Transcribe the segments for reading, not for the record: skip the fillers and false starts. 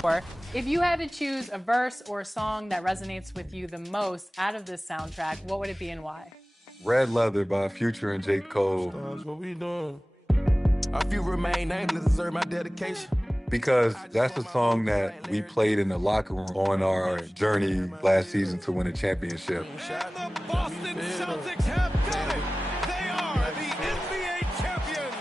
for. If you had to choose a verse or a song that resonates with you the most out of this soundtrack, what would it be and why? Red Leather by Future and J. Cole. That's what we doing. A few remain nameless, deserve my dedication. Because that's the song that we played in the locker room on our journey last season to win a championship. And the Boston Celtics have done it. They are the NBA champions.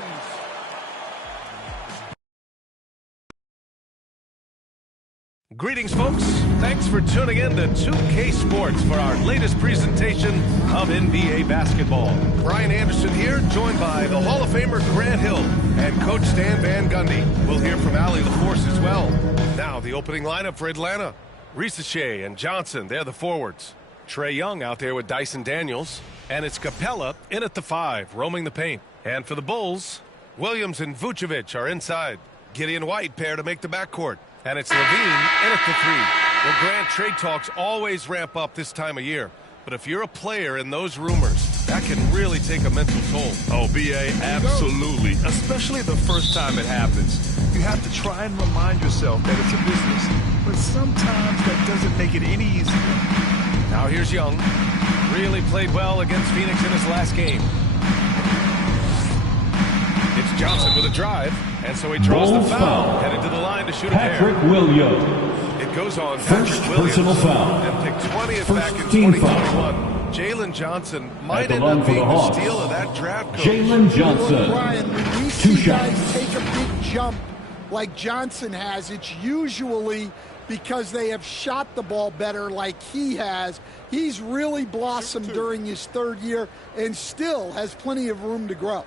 Greetings, folks. Thanks for tuning in to 2K Sports for our latest presentation of NBA basketball. Brian Anderson here, joined by the Hall of Famer Grant Hill and Coach Stan Van Gundy. We'll hear from Allie LaForce as well. Now, the opening lineup for Atlanta. Risache and Johnson, they're the forwards. Trae Young out there with Dyson Daniels. And it's Capella in at the 5, roaming the paint. And for the Bulls, Williams and Vucevic are inside. Gideon White pair to make the backcourt. And it's Levine in at the 3. Well, Grant, trade talks always ramp up this time of year. But if you're a player in those rumors, that can really take a mental toll. Oh, B.A., absolutely. Especially the first time it happens. You have to try and remind yourself that it's a business. But sometimes that doesn't make it any easier. Now here's Young. Really played well against Phoenix in his last game. It's Johnson with a drive, and so he draws the foul, headed to the line to shoot a pair. Patrick Williams. It goes on First Patrick Williams, personal foul. and picked 20th First back in team 2021. Jalen Johnson might the end line up for the being the Hawks. steal of that draft coach. Jalen Johnson. Look, Brian, when we 2 see shots. guys take a big jump like Johnson has, it's usually because they have shot the ball better like he has. He's really blossomed during his 3rd year and still has plenty of room to grow.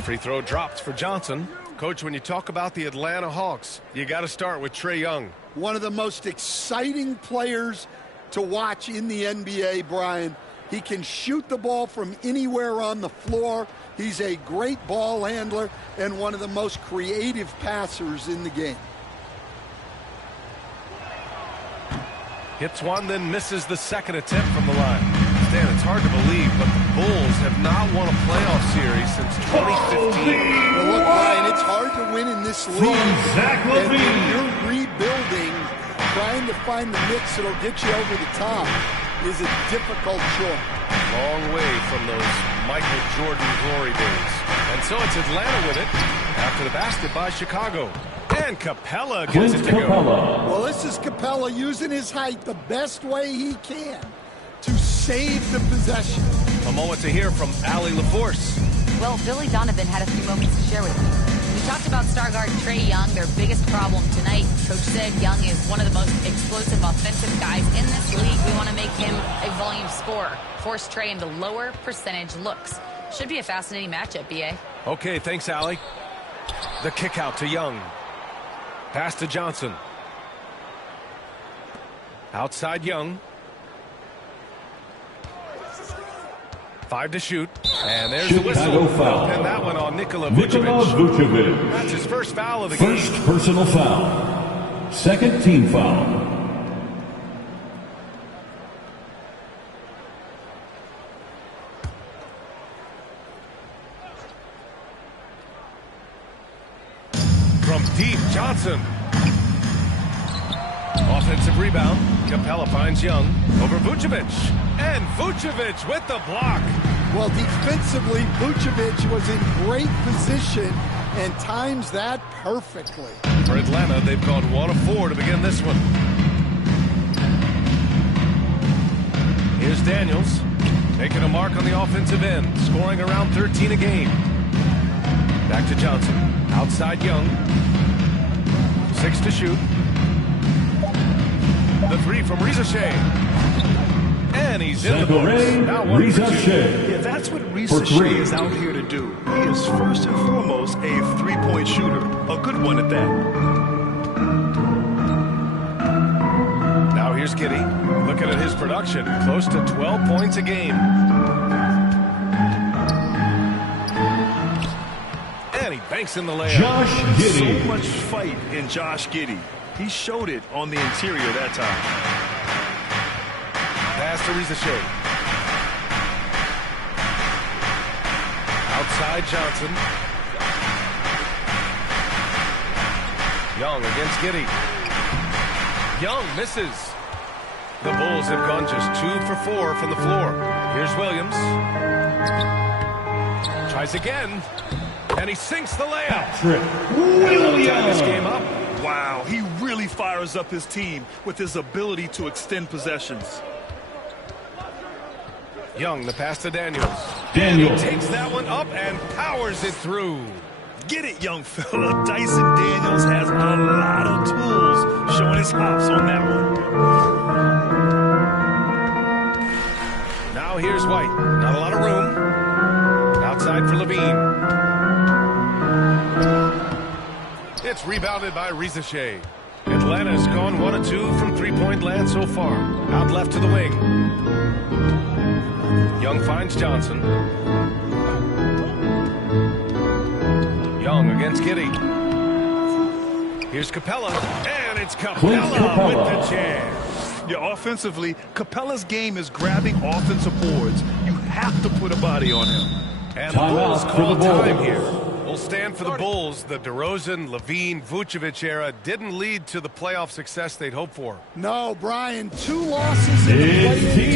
Free throw dropped for Johnson. Coach, when you talk about the Atlanta Hawks, you got to start with Trae Young. One of the most exciting players to watch in the NBA, Brian. He can shoot the ball from anywhere on the floor. He's a great ball handler and one of the most creative passers in the game. Hits one, then misses the second attempt from the line. Stan, it's hard to believe, but the Bulls have not won a playoff series since 2015. Well, look, Brian, it's hard to win in this league. And when you're rebuilding, trying to find the mix that'll get you over the top is a difficult chore. Long way from those Michael Jordan glory days. And so it's Atlanta with it after the basket by Chicago. And Capella gets it to go. Well, this is Capella using his height the best way he can to save the possession. A moment to hear from Allie LaForce. Well, Billy Donovan had a few moments to share with me. We talked about star guard Trae Young, their biggest problem tonight. Coach said Young is one of the most explosive offensive guys in this league. We want to make him a volume scorer, force Trae into lower percentage looks. Should be a fascinating matchup, B.A. Okay, thanks, Allie. The kick out to Young. Pass to Johnson. Outside Young. 5 to shoot. And there's the whistle. Foul. And that one on Nikola Vucevic. That's his first foul of the game. First personal foul. Second team foul. From deep, Johnson. Offensive rebound. Capella finds Young over Vucevic. And Vucevic with the block. Well, defensively, Vucevic was in great position and times that perfectly. For Atlanta, they've gone 1 of 4 to begin this one. Here's Daniels making a mark on the offensive end, scoring around 13 a game. Back to Johnson. Outside Young. 6 to shoot. The 3 from Risache. And he's in the books. Now 1 for 2. Yeah, that's what Risache is out here to do. He is first and foremost a three-point shooter. A good one at that. Now here's Giddey. Looking at his production. Close to 12 points a game. And he banks in the layup. Josh Giddey. So much fight in Josh Giddey. He showed it on the interior that time. Pass to Risache. Inside Johnson. Young against Giddey. Young misses. The Bulls have gone just 2 for 4 from the floor. Here's Williams. Tries again. And he sinks the layup. Williams. Tie this game up. Wow, he really fires up his team with his ability to extend possessions. Young, the pass to Daniels. Daniels. He takes that one up and powers it through. Get it, young fella. Dyson Daniels has a lot of tools, showing his hops on that one. Now here's White. Not a lot of room. Outside for Levine. It's rebounded by Rizichet. Atlanta's gone 1 of 2 from three-point land so far. Out left to the wing. Young finds Johnson. Young against Giddey. Here's Capella. And it's Capella with the jam. Yeah, offensively, Capella's game is grabbing offensive boards. You have to put a body on him. And the Bulls call time here. Will stand for the Bulls. The DeRozan, Levine, Vucevic era didn't lead to the playoff success they'd hoped for. No, Brian, 2 losses in the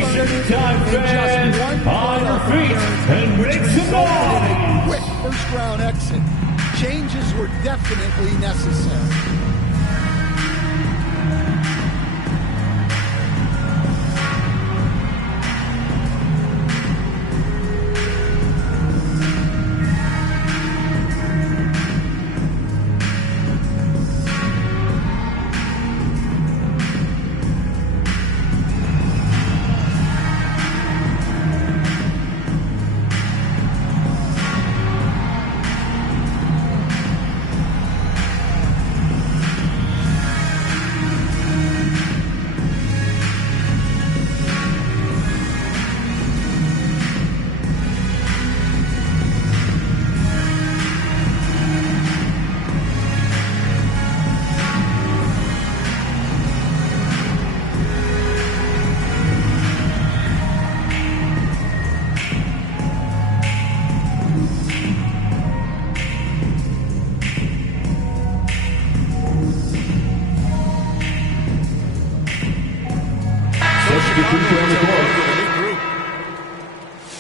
play-in tournament and just 1 on your feet and make some noise. Quick first-round exit. Changes were definitely necessary.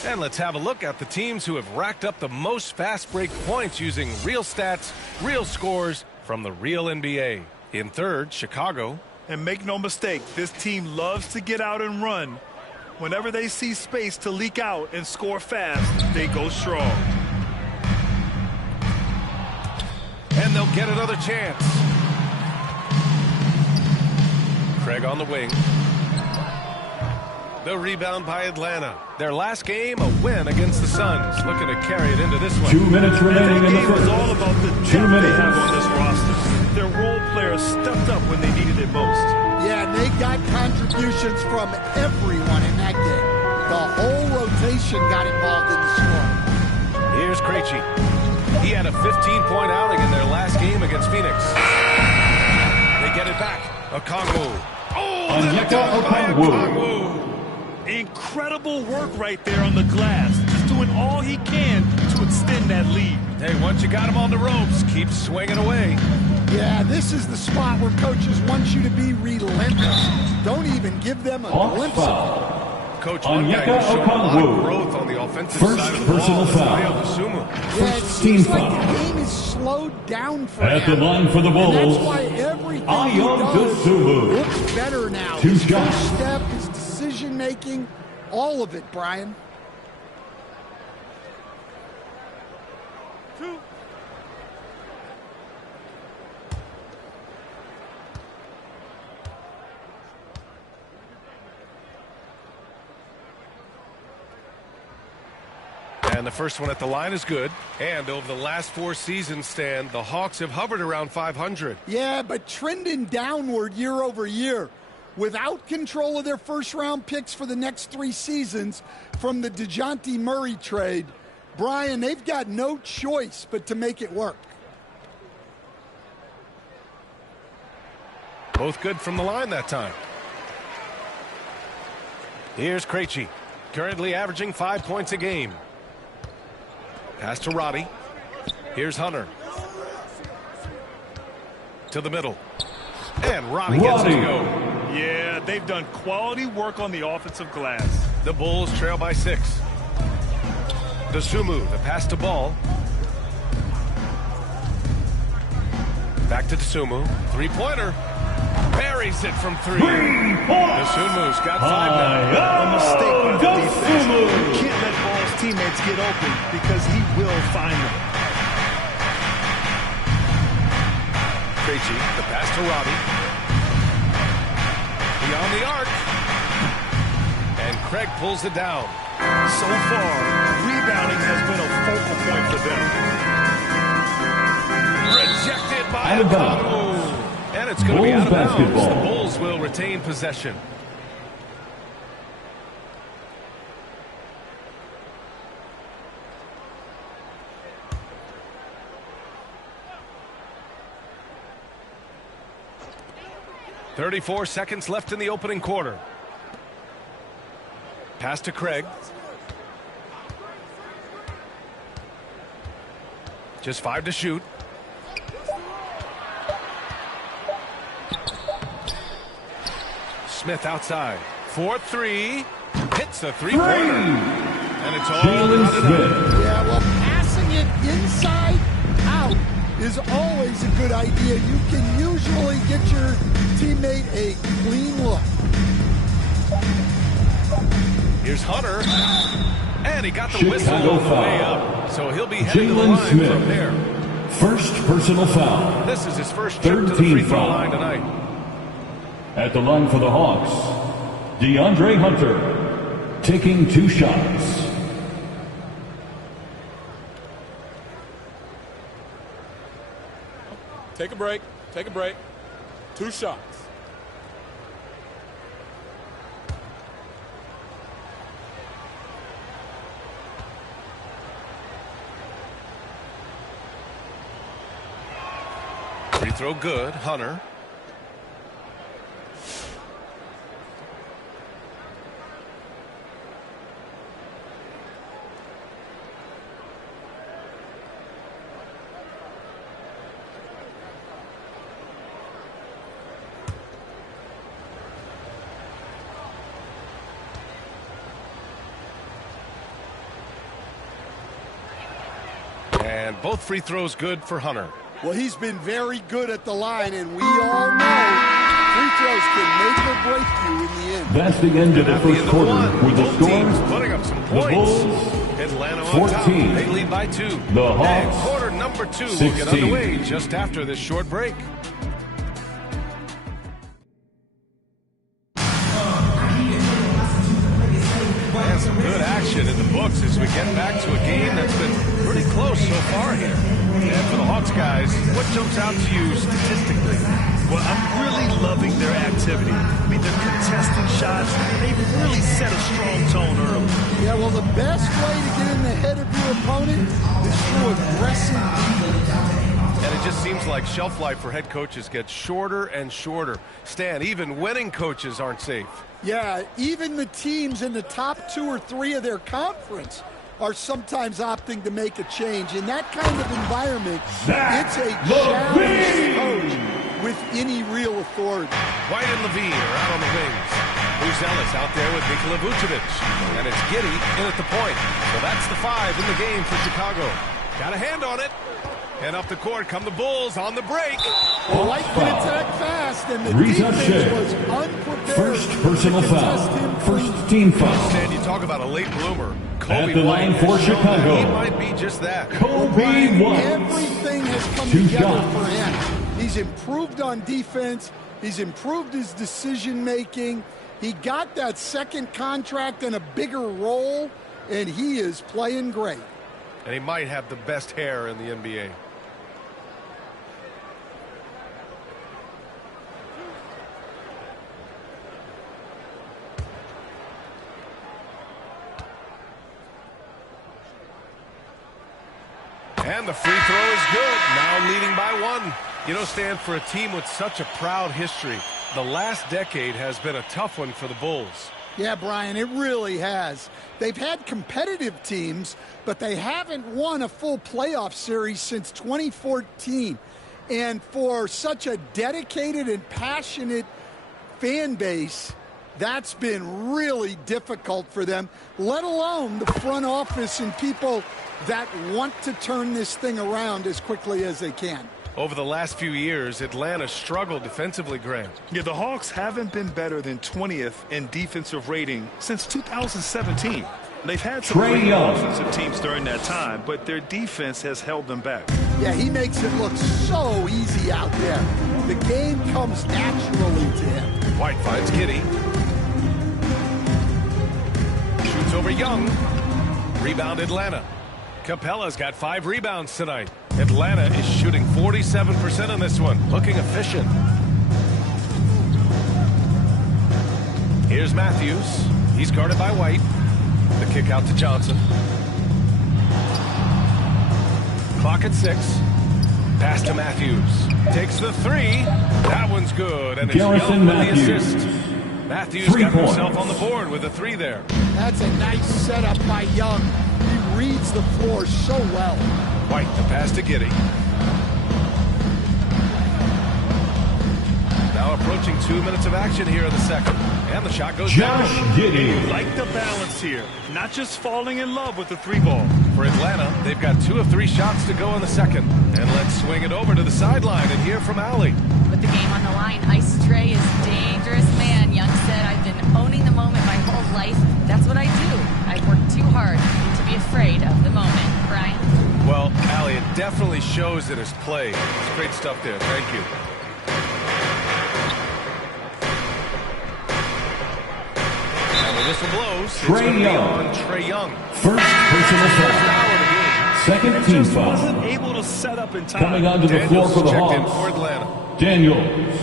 And let's have a look at the teams who have racked up the most fast break points using real stats, real scores from the real NBA. In third, Chicago. And make no mistake, this team loves to get out and run. Whenever they see space to leak out and score fast, they go strong. And they'll get another chance. Craig on the wing. The rebound by Atlanta. Their last game, a win against the Suns. Looking to carry it into this one. 2 minutes remaining in the first. It's all about the depth they have on this roster. Their role players stepped up when they needed it most. Yeah, and they got contributions from everyone in that game. The whole rotation got involved in the scoring. Here's Krejci. He had a 15-point outing in their last game against Phoenix. They get it back. Okongwu. Oh, Okongwu. Incredible work right there on the glass. Just doing all he can to extend that lead. Hey, once you got him on the ropes, keep swinging away. Yeah, this is the spot where coaches want you to be relentless. Don't even give them a glimpse of it. Coach, one guy who's shown a lot of growth on the offensive side of the ball is Ayo. Yeah, it seems like the game is slowed down for him. At the line for the Bulls, and that's why everything he does looks better now. His first step, his decision-making, all of it, Brian. And the first one at the line is good. And over the last 4 seasons, Stan, the Hawks have hovered around 500. Yeah, but trending downward year over year. Without control of their first-round picks for the next 3 seasons from the DeJounte Murray trade, Brian, they've got no choice but to make it work. Both good from the line that time. Here's Krejci, currently averaging 5 points a game. Pass to Roddy. Here's Hunter. To the middle. And Roddy gets it to go. Yeah, they've done quality work on the offensive glass. The Bulls trail by 6. Dosunmu, the pass to Ball. Back to Dosunmu. Three-pointer. Buries it from 3. Dosunmu's got 5 now. A mistake by the defense. You can't let Ball's teammates get open because he will find them. Krejci, the pass to Roddy. Beyond the arc. And Craig pulls it down. So far, rebounding has been a focal point for them. Rejected by Out of bounds. Okongwu. And it's going to be out of bounds. Basketball. The Bulls will retain possession. .34 seconds left in the opening quarter. Pass to Craig. Just 5 to shoot. Smith outside. 4-3. Hits a three-pointer. And it's all Jalen out. Smith. Yeah, well, passing it inside out is always a good idea. You can usually get your teammate a clean look. Here's Hunter. And he got the Chicago whistle on the way foul. up. So he'll be heading to the Jalen line Smith. from there. First personal foul. This is his first trip to the 13 free throw foul. line tonight. At the line for the Hawks, DeAndre Hunter, taking 2 shots. Take a break. Take a break. 2 shots. Free throw good. Hunter. And both free throws good for Hunter. Well, he's been very good at the line, and we all know free throws can make or break you in the end. That's the end of the first quarter with the Both teams score. putting up some The points. Bulls, Atlanta on top. 14. They lead by 2. The And Hawks, quarter number 2 will 16. get underway just after this short break. And some good action in the books as we get back to a game that's been pretty close so far here. And for the Hawks guys, what jumps out to you statistically? Well, I'm really loving their activity. I mean, they're contesting shots. They've really set a strong tone early. Yeah, well, the best way to get in the head of your opponent is through aggressive defense. And it just seems like shelf life for head coaches gets shorter and shorter. Stan, even winning coaches aren't safe. Yeah, even the teams in the top 2 or 3 of their conference are sometimes opting to make a change. In that kind of environment, it's a challenged coach with any real authority. White and Levine are out on the wings. Buzelis out there with Nikola Vucevic. And it's Giddey in at the point. So that's the 5 in the game for Chicago. Got a hand on it. And up the court come the Bulls on the break. Well, White couldn't attack fast, and the Reza defense Shea. was unprepared. First personal to contest foul. him First team foul. Stan, you talk about a late bloomer. Kobe At the White line has for shown that Chicago. He might be just that. Kobe White. Everything has come 2 together shots. for him. He's improved on defense. He's improved his decision-making. He got that second contract and a bigger role, and he is playing great. And he might have the best hair in the NBA. And the free throw is good. Now leading by 1. You know, Stan, for a team with such a proud history, the last decade has been a tough one for the Bulls. Yeah, Brian, it really has. They've had competitive teams, but they haven't won a full playoff series since 2014. And for such a dedicated and passionate fan base, that's been really difficult for them, let alone the front office and people that want to turn this thing around as quickly as they can. Over the last few years, Atlanta struggled defensively, Grant. Yeah, the Hawks haven't been better than 20th in defensive rating since 2017. They've had some great offensive teams during that time, but their defense has held them back. Yeah, he makes it look so easy out there. The game comes naturally to him. White finds Giddey. Shoots over Young. Rebound Atlanta. Capella's got 5 rebounds tonight. Atlanta is shooting 47% on this one, looking efficient. Here's Matthews. He's guarded by White. The kick out to Johnson. Clock at 6. Pass to Matthews. Takes the 3. That one's good, and it's Young with the assist. Matthews got himself on the board with a 3 there. That's a nice setup by Young. He reads the floor so well. White, the pass to Giddey. Now approaching 2 minutes of action here in the second. And the shot goes down. Giddey. Like the balance here. Not just falling in love with the 3 ball. For Atlanta, they've got 2 of 3 shots to go in the second. And let's swing it over to the sideline and hear from Allie. With the game on the line, Ice Trey is dangerous, man. Young said, I've been owning the moment my whole life. That's what I do. I work too hard to be afraid of the moment. Brian? Well, Allie, it definitely shows in his play. It's great stuff there. Thank you. And the whistle blows. It's going to be on Trae Young. First personal foul. Second team foul. Wasn't able to set up in time. Coming onto the floor for the checked in Hawks. for Atlanta. Daniels.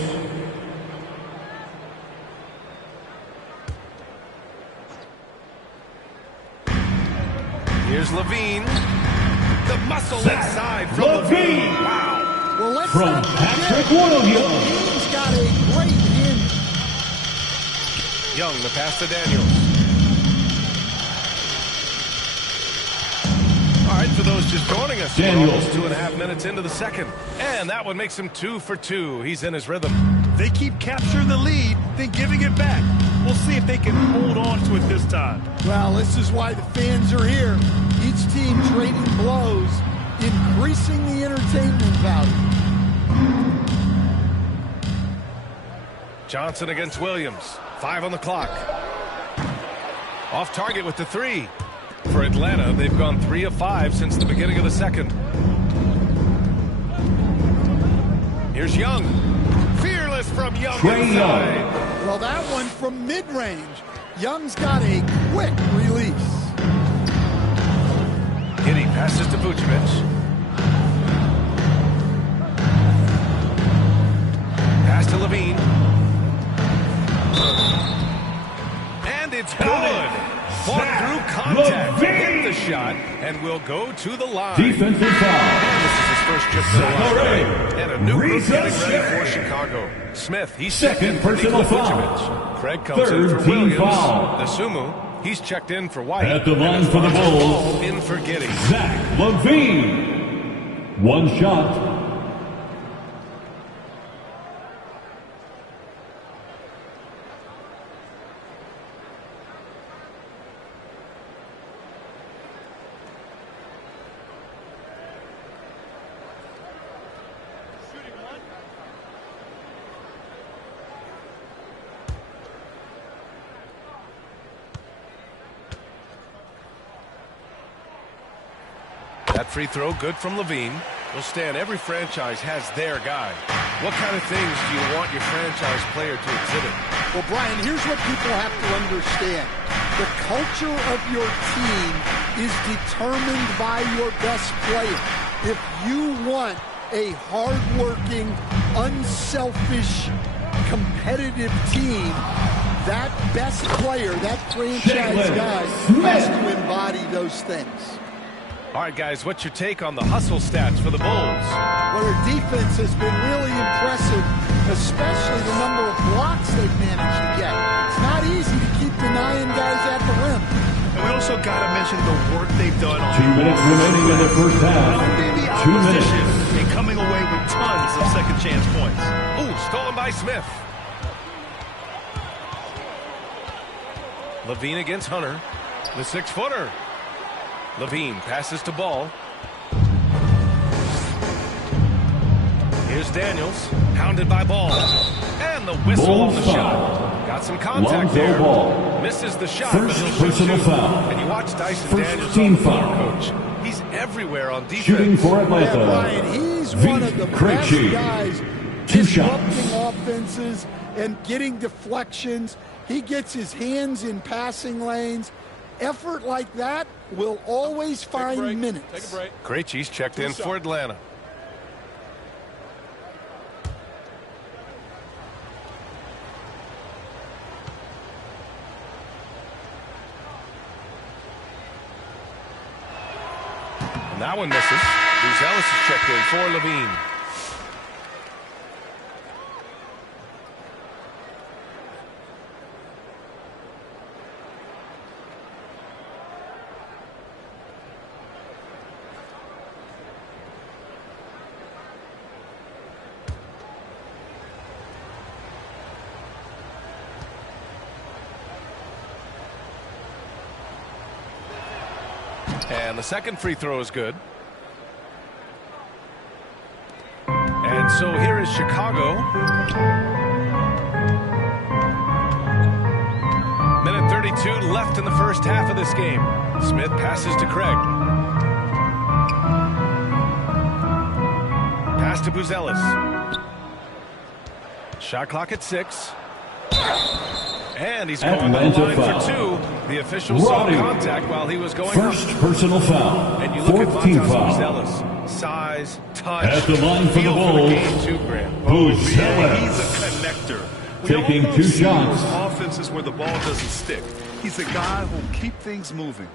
Here's Levine. The muscle inside from Levine. Wow. Well, let's From not Patrick forget, Williams. Levine's got a great hinge. Young, the pass to Daniels. All right, for those just joining us, we're almost 2.5 minutes into the second. And that one makes him 2 for 2. He's in his rhythm. They keep capturing the lead, then giving it back. We'll see if they can hold on to it this time. Well, this is why the fans are here. Each team trading blows, increasing the entertainment value. Johnson against Williams. 5 on the clock. Off target with the 3. For Atlanta, they've gone 3 of 5 since the beginning of the second. Here's Young. Fearless from Young inside. Well, that one from mid-range. Young's got a quick release. Giddey passes to Vucevic. Pass to Levine. And it's good. Fought through contact to hit the shot and will go to the line. Defensive foul. And this is his first trip to the line. And a new group getting ready for Chicago. Smith, he's Second personal foul. Craig comes in for Williams. The Sumu, he's checked in for White. At the line for the Bulls, in for Giddey. Zach Levine. One shot. That free throw, good from Levine. Well, Stan, every franchise has their guy. What kind of things do you want your franchise player to exhibit? Well, Brian, here's what people have to understand. The culture of your team is determined by your best player. If you want a hardworking, unselfish, competitive team, that best player, that franchise guy, has to embody those things. All right, guys, what's your take on the hustle stats for the Bulls? Well, their defense has been really impressive, especially the number of blocks they've managed to get. It's not easy to keep denying guys at the rim. And we also got to mention the work they've done on 2 minutes remaining in the first half. 2 minutes. And coming away with tons of second chance points. Ooh, stolen by Smith. Levine against Hunter. The 6-footer. Levine passes to Ball. Here's Daniels, hounded by Ball. And the whistle Bulls on the shot. Got some contact Lonzo there. Ball. Misses the shot, First but he'll personal shoot. foul. And you watch Dyson First Daniels team on the floor, foul. coach. He's everywhere on defense. Shooting for Yeah, Atlanta. Brian, he's one of the best guys 2 shots. disrupting offenses and getting deflections. He gets his hands in passing lanes. Effort like that will always find minutes. Take a break. Krejci's checked in for Atlanta. And that one misses. Buzelis is checked in for Levine. And the second free throw is good. And so here is Chicago. Minute 32 left in the first half of this game. Smith passes to Craig. Pass to Buzelis. Shot clock at 6. And he's going to the line foul. for 2. The official saw contact while he was going First personal foul. and you look at 4th team Montas foul. Buzelis. Size, touch, At the line for the feel Bulls, game too, Grant. Buzelis. He's a connector. We Taking almost 2 see shots. those offenses where the ball doesn't stick. He's a guy who'll keep things moving.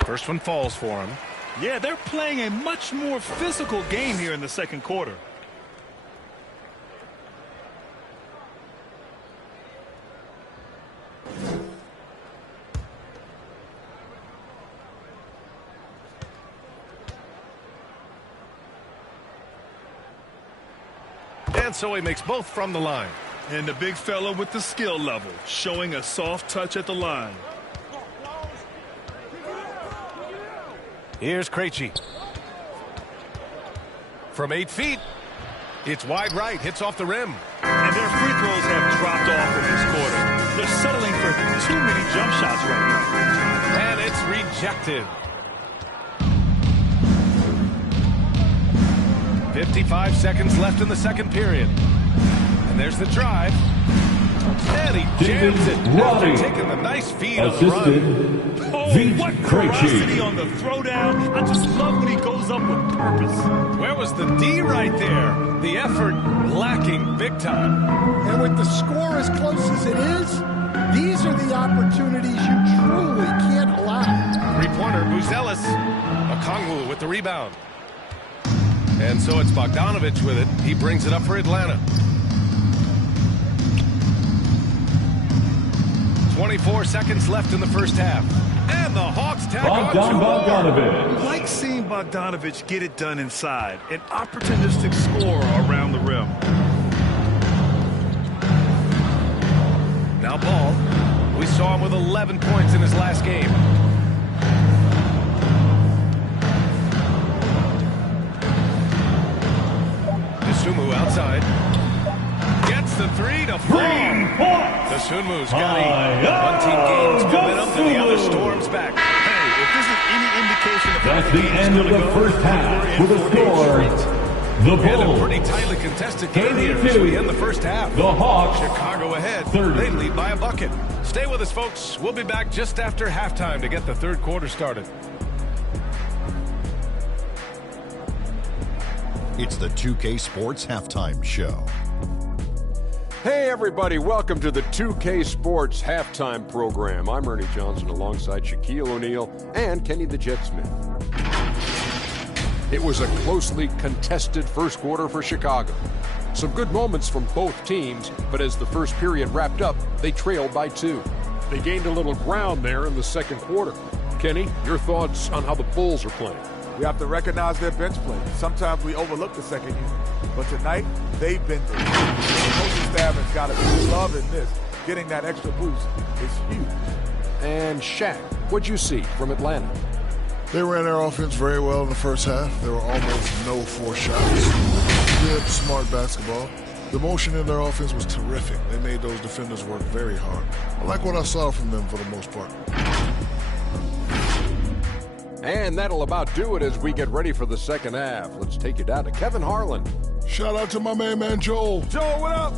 First one falls for him. Yeah, they're playing a much more physical game here in the second quarter. And so he makes both from the line. And the big fella with the skill level, showing a soft touch at the line. Here's Krejci. From 8 feet. It's wide right. Hits off the rim. And their free throws have dropped off in this quarter. They're settling for too many jump shots right now. And it's rejected. 55 seconds left in the second period. And there's the drive. And he jams it after taking the nice feed on the run. Oh, what ferocity on the throwdown. I just love when he goes up with purpose. Where was the D right there? The effort lacking big time. And with the score as close as it is, these are the opportunities you truly can't allow. Three-pointer, Buzelis. Okongwu with the rebound. And so it's Bogdanovich with it. He brings it up for Atlanta. 24 seconds left in the first half. And the Hawks tack on 2 more. Bogdanovich. I like seeing Bogdanovich get it done inside. An opportunistic scorer around the rim. Now Ball. We saw him with 11 points in his last game. Dosunmu outside. Gets the 3 to fall. Dosunmu's got one team gains momentum and the other storms back. Hey, if this is any indication of That's the end of the first half with a score. The And a Bulls pretty tightly contested game here as we end the first half. The Hawks Chicago ahead. 30. They lead by a bucket. Stay with us, folks. We'll be back just after halftime to get the third quarter started. It's the 2K Sports Halftime Show. Hey everybody, welcome to the 2K Sports Halftime Program. I'm Ernie Johnson alongside Shaquille O'Neal and Kenny the Jet Smith. It was a closely contested first quarter for Chicago. Some good moments from both teams, but as the first period wrapped up, they trailed by 2. They gained a little ground there in the second quarter. Kenny, your thoughts on how the Bulls are playing? We have to recognize their bench play. Sometimes we overlook the second unit, but tonight they've been there. The coaching staff has got to be loving this. Getting that extra boost is huge. And Shaq, what'd you see from Atlanta? They ran their offense very well in the first half. There were almost no forced shots. Good, smart basketball. The motion in their offense was terrific. They made those defenders work very hard. I like what I saw from them for the most part. And that'll about do it as we get ready for the second half. Let's take you down to Kevin Harlan. Shout out to my man Joel. Joel, what up?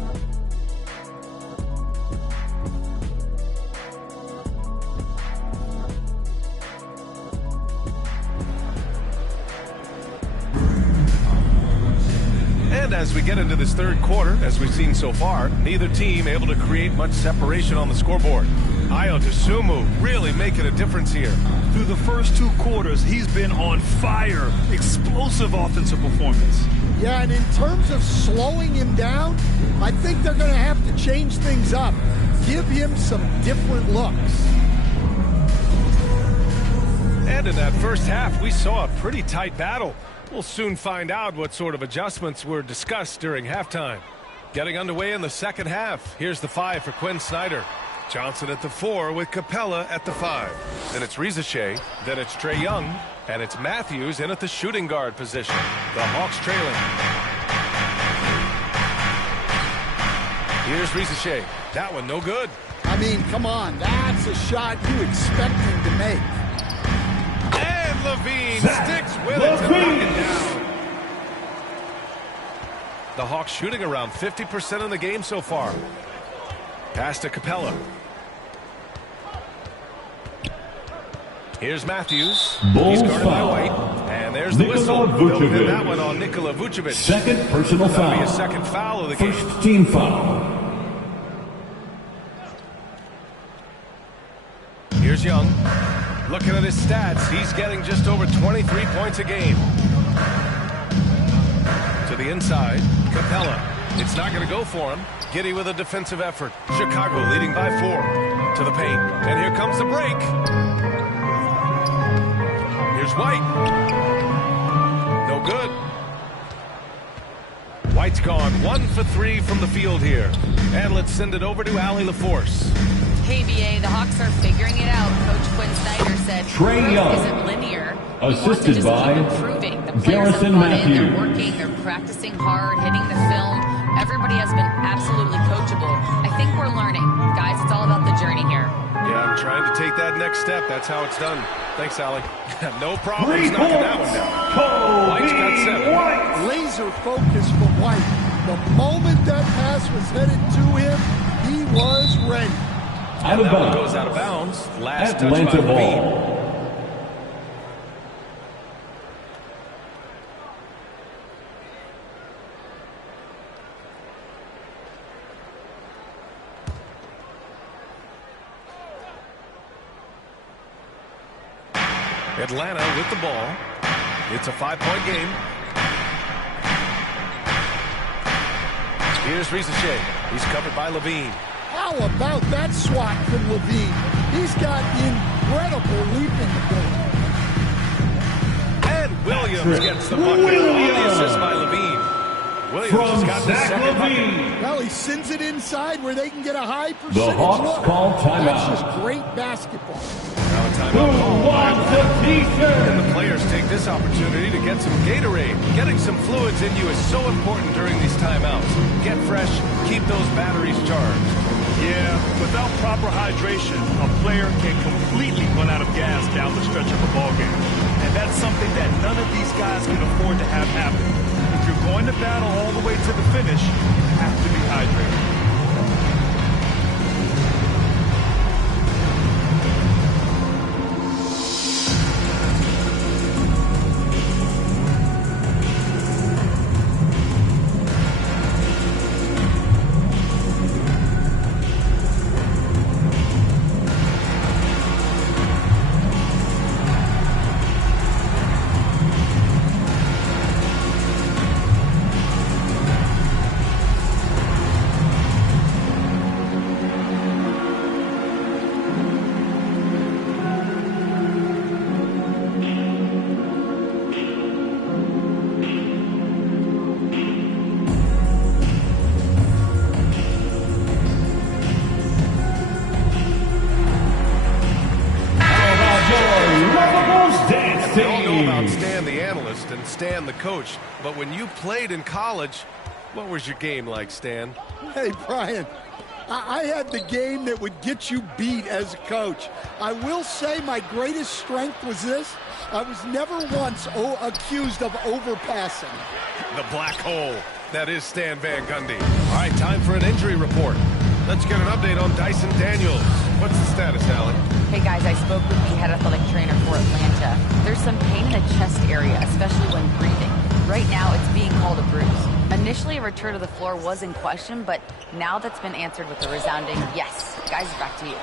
And as we get into this third quarter, as we've seen so far, neither team able to create much separation on the scoreboard. Ayo Dosunmu really making a difference here. Through the first 2 quarters, he's been on fire. Explosive offensive performance. Yeah, and in terms of slowing him down, I think they're going to have to change things up. Give him some different looks. And in that first half, we saw a pretty tight battle. We'll soon find out what sort of adjustments were discussed during halftime. Getting underway in the second half. Here's the 5 for Quinn Snyder. Johnson at the 4 with Capella at the 5. Then it's Rizachet, then it's Trae Young, and it's Matthews in at the shooting guard position. The Hawks trailing. Here's Rizachet. That one no good. I mean, come on, that's a shot you expect him to make. And Levine sticks with it to knock it down. The Hawks shooting around 50% in the game so far. Pass to Capella. Here's Matthews. He's guarded by White. And there's the whistle. They'll pin that one on Nikola Vucevic. Second personal foul. That'll be a second foul of the game. First team foul. Here's Young. Looking at his stats, he's getting just over 23 points a game. To the inside, Capella. It's not going to go for him. Giddey with a defensive effort. Chicago leading by 4. To the paint. And here comes the break. Here's White. No good. White's gone 1 for 3 from the field here. And let's send it over to Allie LaForce. Hey, BA, the Hawks are figuring it out. Coach Quinn Snyder said Trae Young isn't linear. assisted by improving. The players have Garrison bought in, they're Matthews. working, they're practicing hard, hitting the film. Everybody has been absolutely coachable. I think we're learning. Guys, it's all about the journey here. Yeah, I'm trying to take that next step. That's how it's done. Thanks, Allie. No problems knocking that one down. White's got 7. Laser focus for White. The moment that pass was headed to him, he was ready. And that one goes out of bounds. Last touch by Atlanta ball. Levine. Atlanta with the ball. It's a 5-point game. Here's Rizachet. He's covered by Levine. How about that swat from Levine? He's got incredible leaping ability. And Williams gets the bucket. The assist by Levine. Williams has got the second bucket. Well, he sends it inside where they can get a high percentage The Hawks look. call timeout. That's just great basketball. Now a timeout call. And the players take this opportunity to get some Gatorade. Getting some fluids in you is so important during these timeouts. Get fresh, keep those batteries charged. Yeah, without proper hydration, a player can completely run out of gas down the stretch of a ball game. And that's something that none of these guys can afford to have happen. If you're going to battle all the way to the finish, you have to be hydrated. Stan, the coach, but when you played in college, what was your game like, Stan? Hey, Brian, I had the game that would get you beat as a coach. I will say my greatest strength was this. I was never once accused of overpassing. The black hole. That is Stan Van Gundy. All right, time for an injury report. Let's get an update on Dyson Daniels. What's the status, Allie? Hey guys, I spoke with the head athletic trainer for Atlanta. There's some pain in the chest area, especially when breathing. Right now, it's being called a bruise. Initially, a return to the floor was in question, but now that's been answered with a resounding yes. Guys, back to you.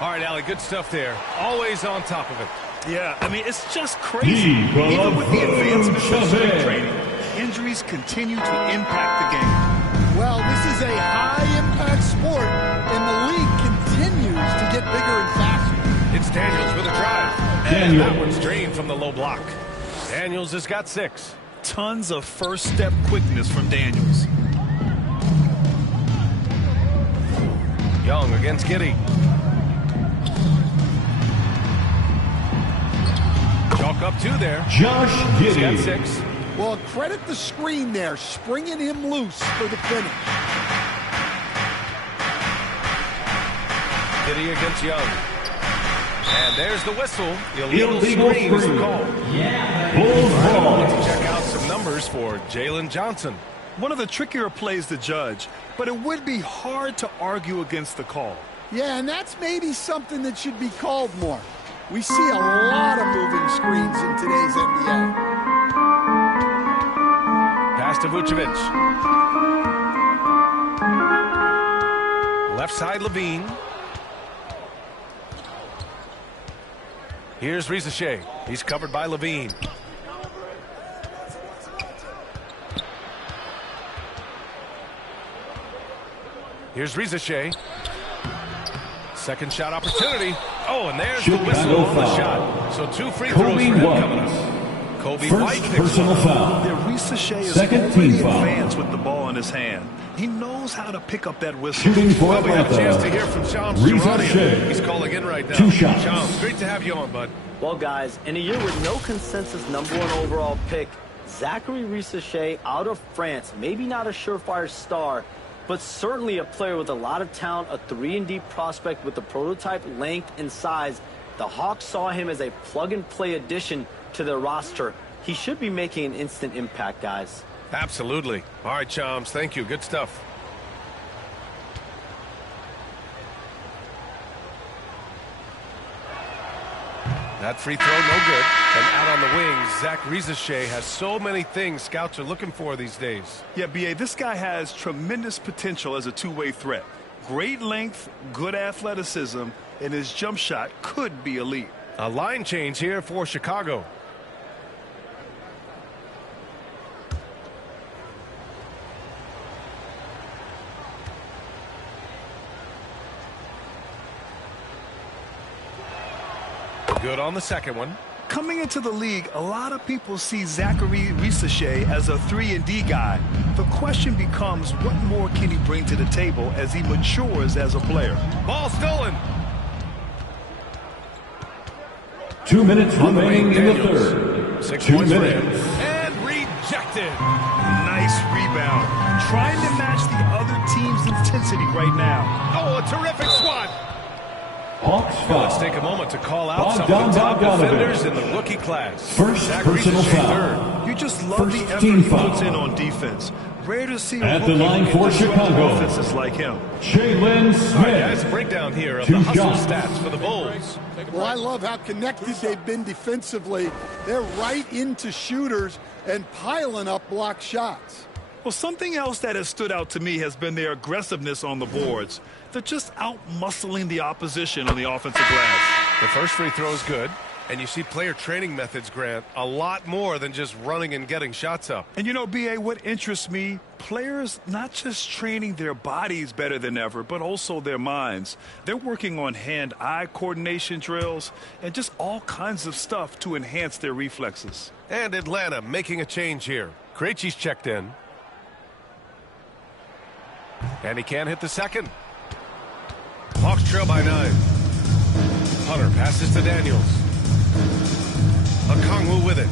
All right, Allie, good stuff there. Always on top of it. Yeah, I mean, it's just crazy. Even with the advancements of strength training, injuries continue to impact the game. Well, this is a high-impact sport, and the league continues to get bigger and faster. It's Daniels with a drive. And that one's drained from the low block. Daniels has got 6. Tons of first-step quickness from Daniels. Young against Giddey. Chalk up 2 there. Josh He's Giddey. got 6. Well, credit the screen there, springing him loose for the finish. Giddey against Young. And there's the whistle. Illegal Illegal screen is the call. Bulls Let's check out some numbers for Jalen Johnson. One of the trickier plays to judge, but it would be hard to argue against the call. Yeah, and that's maybe something that should be called more. We see a lot of moving screens in today's NBA. Pass to Vucevic. Left side, Levine. Here's Rizachet. He's covered by Levine. Here's Rizachet. Second shot opportunity. Oh, and there's the whistle on the shot. So 2 free throws for him coming up. Kobe White picks one up. Rizachet is Second already team foul. advanced with the ball in his hand. He knows how to pick up that whistle. Shooting for Well, we have a chance to Atlanta. hear from Shams Rizachet. Charania. He's calling in right now. 2 shots. Shams, great to have you on, bud. Well, guys, in a year with no consensus #1 overall pick, Zachary Rizachet out of France, maybe not a surefire star, but certainly a player with a lot of talent, a 3-and-D prospect with the prototype length and size. The Hawks saw him as a plug-and-play addition to their roster. He should be making an instant impact, guys. Absolutely. All right, Shams, thank you. Good stuff. That free throw, no good. And out on the wings, Zach Rizachet has so many things scouts are looking for these days. Yeah, B.A., this guy has tremendous potential as a two-way threat. Great length, good athleticism, and his jump shot could be elite. A line change here for Chicago. Good on the second one. Coming into the league, a lot of people see Zachary Rizachet as a 3-and-D guy. The question becomes, what more can he bring to the table as he matures as a player? Ball stolen. 2 minutes remaining in the third. 6 2 points for minutes. him. And rejected. Nice rebound. Trying to match the other team's intensity right now. Oh, a terrific swat. Hawks Let's foul. take a moment to call out some of Bogdan the top Bogdanovic. defenders in the rookie class. First Zach personal Rizachet foul. third. You just love First the effort team he puts foul. in on defense. Rare to see a At the rookie line who for can disrupt Chicago. offenses like him. Jalen All right, guys, Smith. breakdown here of 2 the hustle shots. stats for the Bulls. Well, I love how connected they've been defensively. They're right into shooters and piling up block shots. Well, something else that has stood out to me has been their aggressiveness on the boards. They're just out-muscling the opposition on the offensive glass. The first free throw is good. And you see player training methods, Grant, a lot more than just running and getting shots up. And you know, B.A., what interests me, players not just training their bodies better than ever, but also their minds. They're working on hand-eye coordination drills and just all kinds of stuff to enhance their reflexes. And Atlanta making a change here. Krejci's checked in. And he can't hit the second. Hawks trail by 9. Hunter passes to Daniels. Okongwu with it.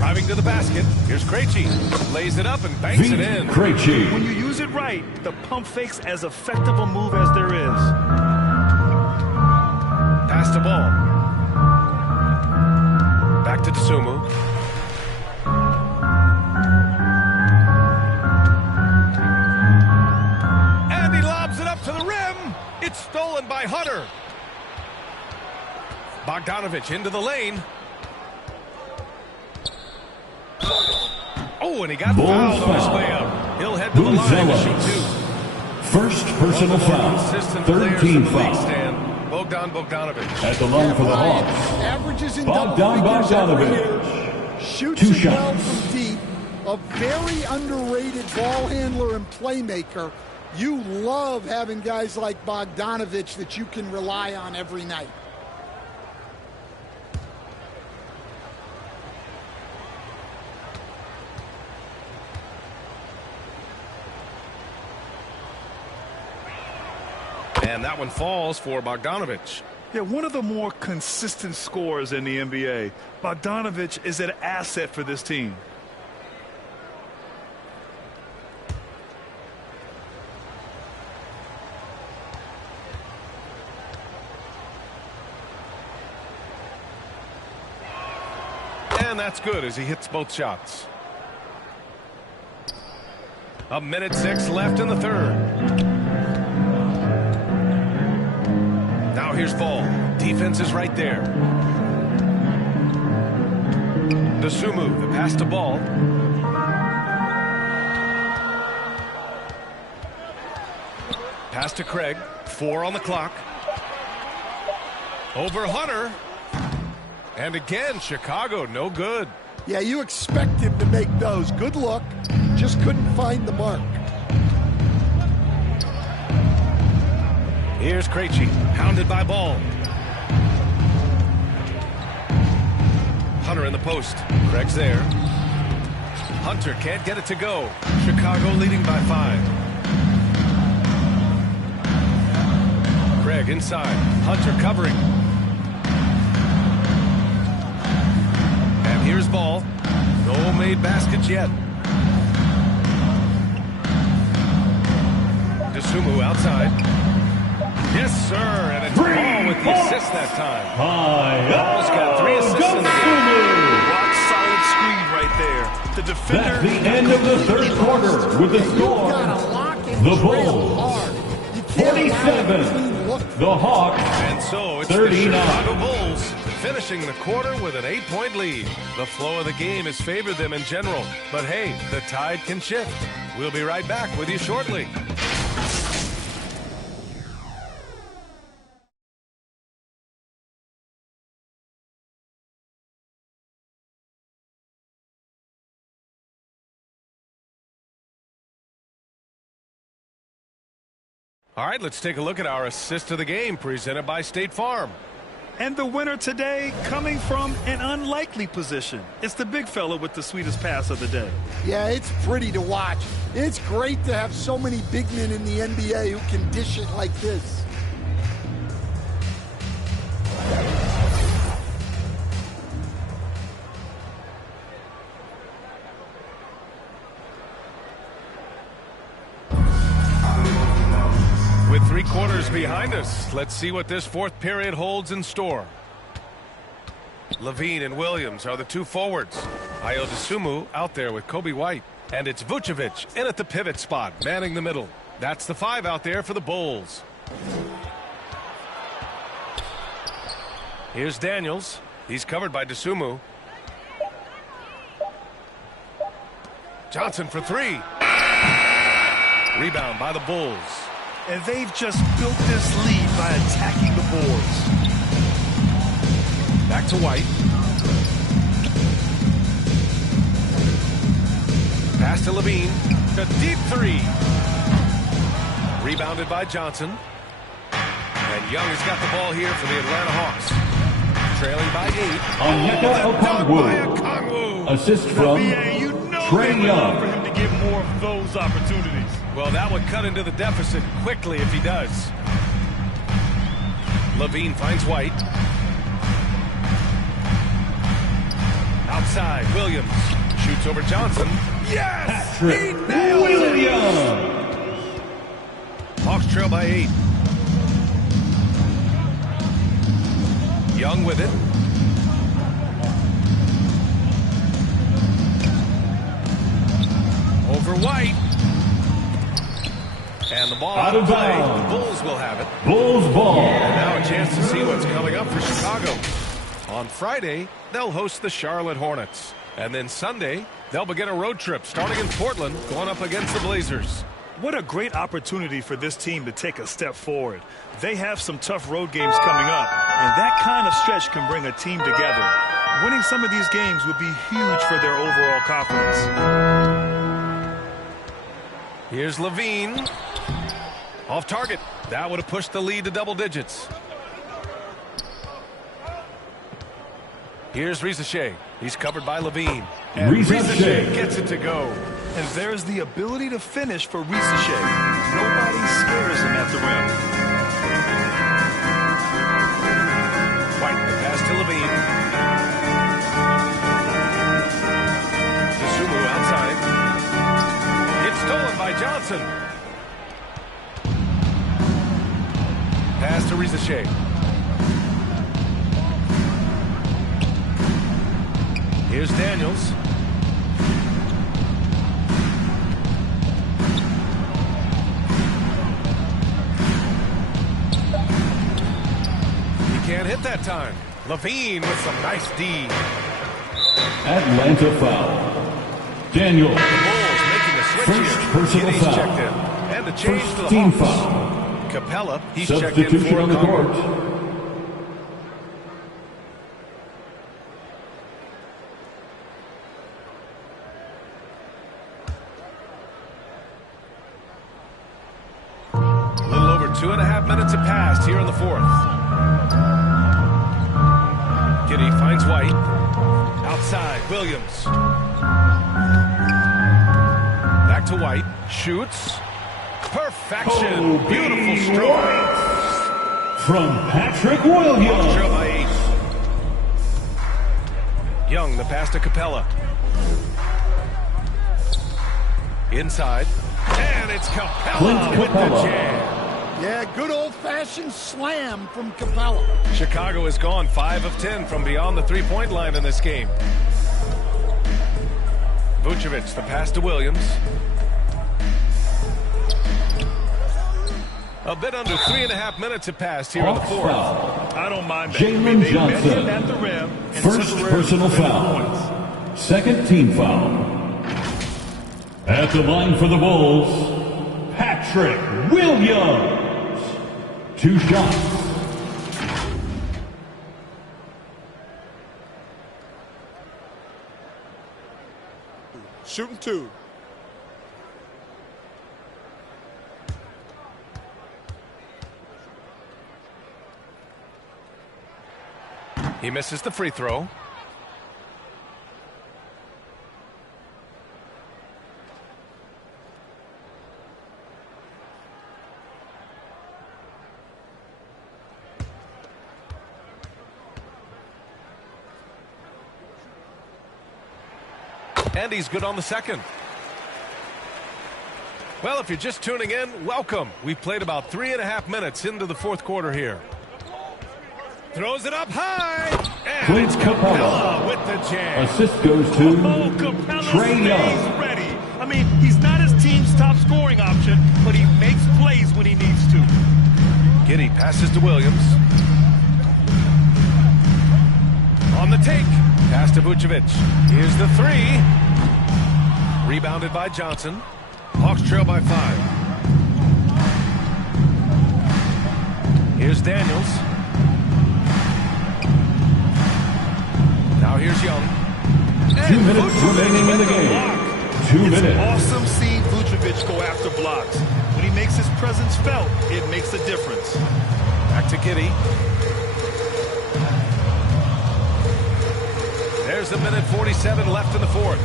Driving to the basket. Here's Krejci. Lays it up and banks it in. Krejci. When you use it right, the pump fake's as effective a move as there is. Pass the ball. Back to Dosunmu. And he lobs it up to the rim. It's stolen by Hunter. Bogdanovich into the lane. Oh, and he got fouled on his way up. He'll head to the line to shoot two. First personal foul. Third team foul. Bogdanovich. At the line for the Hawks. Averages in Bogdanovich. Shoots Two it well shots. from deep. A very underrated ball handler and playmaker. You love having guys like Bogdanovich that you can rely on every night. And that one falls for Bogdanovich. Yeah, one of the more consistent scorers in the NBA. Bogdanovich is an asset for this team. And that's good as he hits both shots. 1:06 left in the third. Now here's Ball. Defense is right there. Dosunmu, the pass to Ball. Pass to Craig. 4 on the clock. Over Hunter. And again, Chicago, no good. Yeah, you expect him to make those. Good look. Just couldn't find the mark. Here's Krejci, pounded by Ball. Hunter in the post. Craig's there. Hunter can't get it to go. Chicago leading by 5. Craig inside. Hunter covering. And here's Ball. No made baskets yet. Dosunmu outside. Yes, sir, and it's Ball with the assist that time. Ball's got 3 assists in the game. Rock solid screen right there. The defender. That's the end of the third quarter with the score. The Bulls 47. The Hawks And so it's 39. the Chicago Bulls finishing the quarter with an 8-point lead. The flow of the game has favored them in general. But hey, the tide can shift. We'll be right back with you shortly. All right, let's take a look at our assist of the game presented by State Farm. And the winner today coming from an unlikely position. It's the big fella with the sweetest pass of the day. Yeah, it's pretty to watch. It's great to have so many big men in the NBA who can dish it like this. With 3 quarters behind us, let's see what this fourth period holds in store. Levine and Williams are the 2 forwards. Ayo Dosunmu out there with Kobe White. And it's Vucevic in at the pivot spot, manning the middle. That's the 5 out there for the Bulls. Here's Daniels. He's covered by Dosunmu. Johnson for 3. Rebound by the Bulls. And they've just built this lead by attacking the boards. Back to White. Pass to Levine. A deep 3. Rebounded by Johnson. And Young has got the ball here for the Atlanta Hawks. Trailing by 8. Onyeka Okongwu. Assist from Trae Young. For him to get more of those opportunities. Well, that would cut into the deficit quickly if he does. Levine finds White. Outside, Williams shoots over Johnson. Yes! He Patrick nails Williams. it! Hawks trail by 8. Young with it. Over White. And the ball out of play. bounds. The Bulls will have it. Bulls ball. And now a chance to see what's coming up for Chicago. On Friday, they'll host the Charlotte Hornets. And then Sunday, they'll begin a road trip starting in Portland, going up against the Blazers. What a great opportunity for this team to take a step forward. They have some tough road games coming up, and that kind of stretch can bring a team together. Winning some of these games would be huge for their overall confidence. Here's Levine. Off target. That would have pushed the lead to double digits. Here's Risacher. He's covered by Levine. And Risacher gets it to go. And there's the ability to finish for Risacher. Nobody scares him at the rim. White, the pass to Levine. Sumu outside. It's stolen by Johnson. Pass to Risacher. Here's Daniels. He can't hit that time. Levine with some nice D. Atlanta foul. Daniel. The Bulls making a switch First here. personal He's foul. checked in. And the change First to the team Hawks. foul. Capella, he's checked in Substitution for on the Concord. court. A little over 2.5 minutes have passed here in the fourth. Giddey finds White. Outside, Williams. Back to White. Shoots. Perfection. Beautiful stroke. From Patrick Williams. Trail by 8. Young, the pass to Capella. Inside. And it's Capella with the jam. Yeah, good old-fashioned slam from Capella. Chicago has gone 5 of 10 from beyond the three-point line in this game. Vucevic, the pass to Williams. A bit under 3.5 minutes have passed here in the fourth. I don't mind that. Jalen They met him at the Johnson. rim and First temporarily personal prevented foul. points. Second team foul. At the line for the Bulls, Patrick Williams. 2 shots. Shooting 2. He misses the free throw. And he's good on the second. Well, if you're just tuning in, welcome. We've played about 3.5 minutes into the fourth quarter here. Throws it up high. And Clint it's Capella with the jam. Assist goes to Capella Trey stays Young. ready. I mean, he's not his team's top scoring option, but he makes plays when he needs to. Giddey passes to Williams. On the take. Pass to Vucevic. Here's the 3. Rebounded by Johnson. Hawks trail by 5. Here's Daniels. Now here's Young. 2 minutes remaining in the game. 2 It's minutes. awesome seeing Vucevic go after blocks. When he makes his presence felt, it makes a difference. Back to Giddey. There's 1:47 left in the fourth.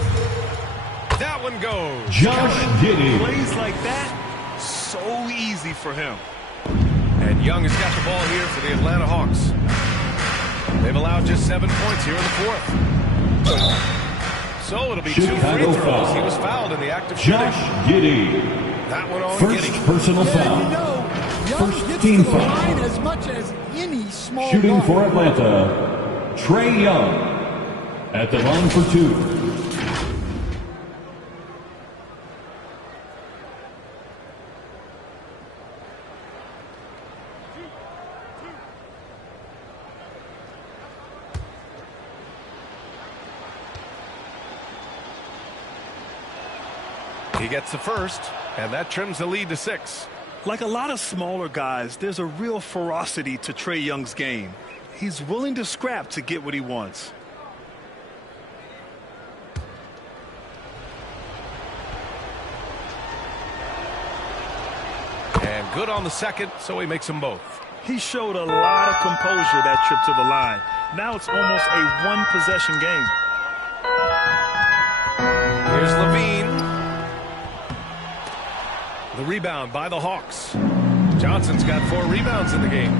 That one goes. Josh Giddey. Plays like that, so easy for him. And Young has got the ball here for the Atlanta Hawks. They've allowed just 7 points here in the fourth. So it'll be Chicago 2 free throws. foul. He was fouled in the act of shooting. Josh Giddey. That one on First Giddey. personal foul. You know, Young First gets team to the line foul. as much as any small Shooting guard. for Atlanta, Trae Young. At the line for 2. He gets the first, and that trims the lead to 6. Like a lot of smaller guys, there's a real ferocity to Trae Young's game. He's willing to scrap to get what he wants. And good on the second, so he makes them both. He showed a lot of composure that trip to the line. Now it's almost a one-possession game. Here's Levine. The rebound by the Hawks. Johnson's got 4 rebounds in the game.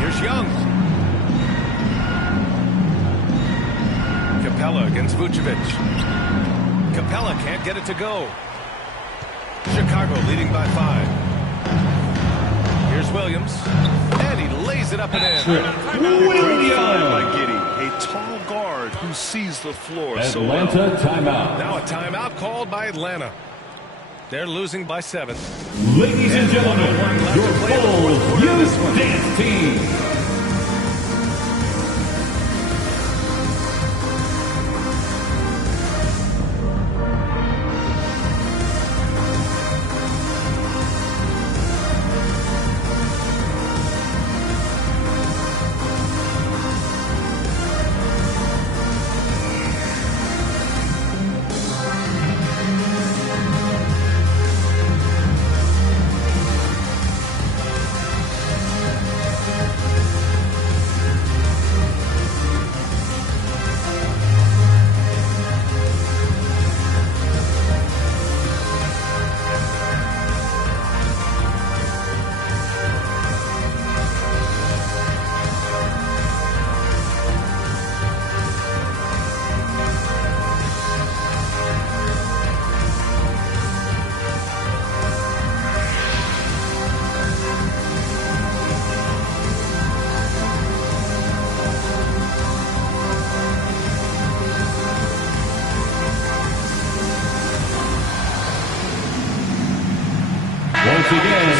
Here's Young. Capella against Vucevic. Capella can't get it to go. Chicago leading by 5. Here's Williams. And he lays it up and in. Great find by Giddey. A tall guard who sees the floor so well. Atlanta timeout. Now a timeout called by Atlanta. They're losing by 7. Ladies and gentlemen, your Bulls Youth Dance Team. Once again,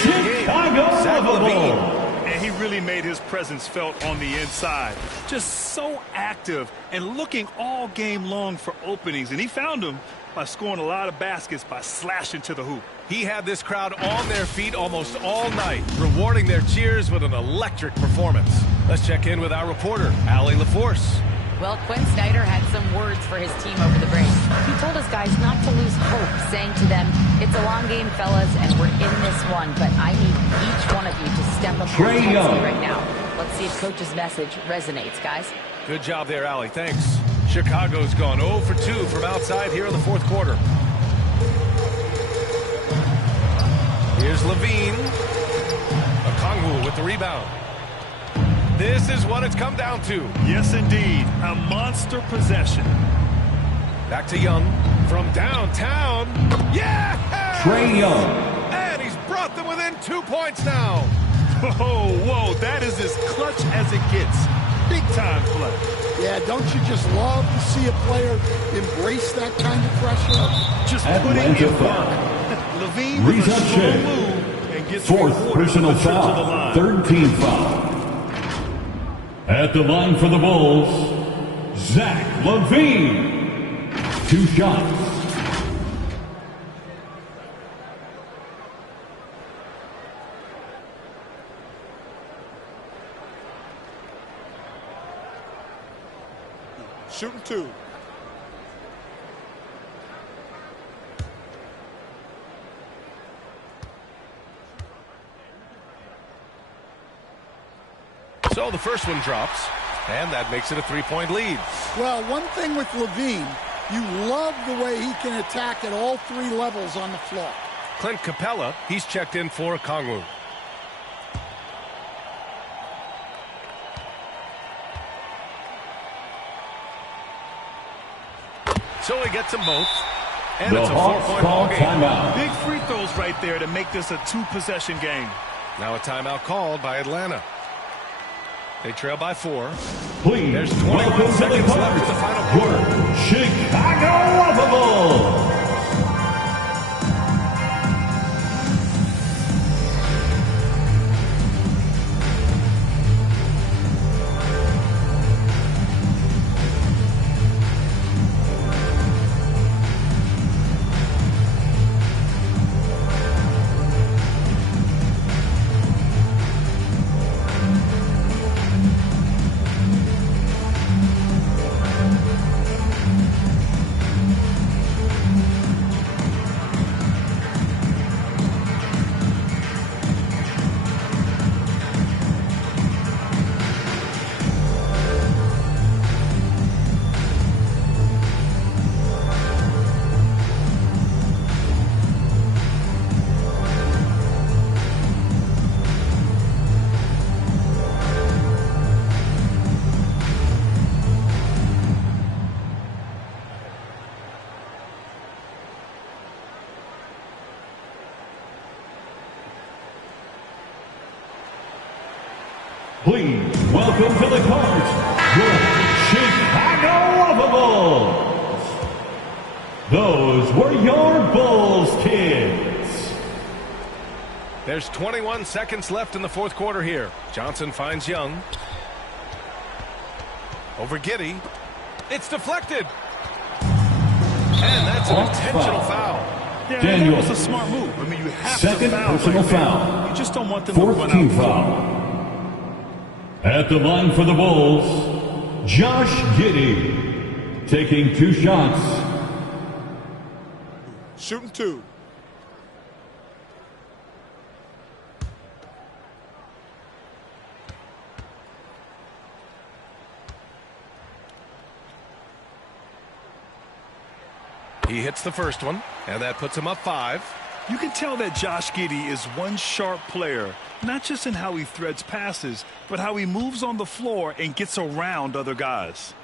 Chicago Levine. And he really made his presence felt on the inside. Just so active and looking all game long for openings. And he found them by scoring a lot of baskets by slashing to the hoop. He had this crowd on their feet almost all night, rewarding their cheers with an electric performance. Let's check in with our reporter, Allie LaForce. Well, Quinn Snyder had some words for his team over the break. He told his guys not to lose hope, saying to them, "It's a long game, fellas, and we're in this one, but I need each one of you to step up Trae Young right now." Let's see if Coach's message resonates, guys. Good job there, Allie. Thanks. Chicago's gone 0 for 2 from outside here in the 4th quarter. Here's Levine. Okongwu with the rebound. This is what it's come down to. Yes, indeed. A monster possession. Back to Young from downtown. Yeah! Trae Young. And he's brought them within 2 points now. Whoa, that is as clutch as it gets. Big time play. Yeah, don't you just love to see a player embrace that kind of pressure? Just Atlanta putting in foul. work. Levine with a strong move and gets 4th rewarded personal with a trip to the foul. line. 3rd team foul. At the line for the Bulls, Zach LaVine. 2 shots. Shooting 2. So the first one drops, and that makes it a 3-point lead. Well, one thing with Levine, you love the way he can attack at all 3 levels on the floor. Clint Capella, he's checked in for Okongwu. So he gets them both. And The it's a Hawks 4-point call ball game. timeout. Big free throws right there to make this a 2-possession game. Now a timeout called by Atlanta. They trail by 4. Please, There's 21 seconds left in the final quarter. your Chicago Bulls. Please welcome to the court, your Chicago Bulls. Those were your Bulls kids. There's 21 seconds left in the fourth quarter here. Johnson finds Young. Over Giddey. It's deflected. And that's an intentional foul. Yeah, Daniel, that was a smart move. I mean, you have second to foul personal right there. foul. You just don't want them to Fourth run team out. foul. At the line for the Bulls, Josh Giddey taking 2 shots. Shooting 2. He hits the first one, and that puts him up 5. You can tell that Josh Giddey is one sharp player, not just in how he threads passes, but how he moves on the floor and gets around other guys.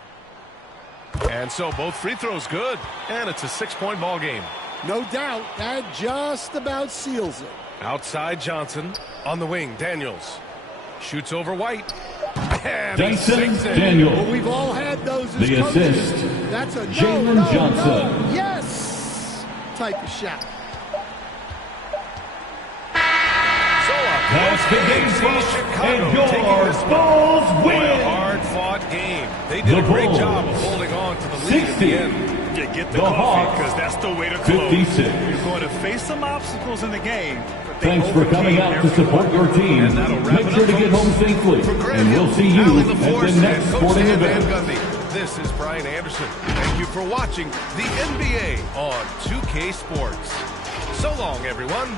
And so both free throws good, and it's a 6-point ball game. No doubt, that just about seals it. Outside Johnson, on the wing, Daniels. Shoots over White. And Dyson Daniel. Well, we've all had those as The coaches. assist, That's a Jalen Johnson. no, yes type of shot. That's the game, folks, and your Bulls What a win. hard-fought game. They did a great job of holding on to the lead at 60. the end. Yeah, get the The coffee, Hawks, because that's the way to close. 56. You're going to face some obstacles in the game. But they Thanks for coming overcame out to every support one. your team. And that'll wrap Make it sure up, to get folks. home safely, For Grant and we'll Hill, see you Allie at LaForce, the next and Coach sporting Dan Van event. Gundy. This is Brian Anderson. Thank you for watching the NBA on 2K Sports. So long, everyone.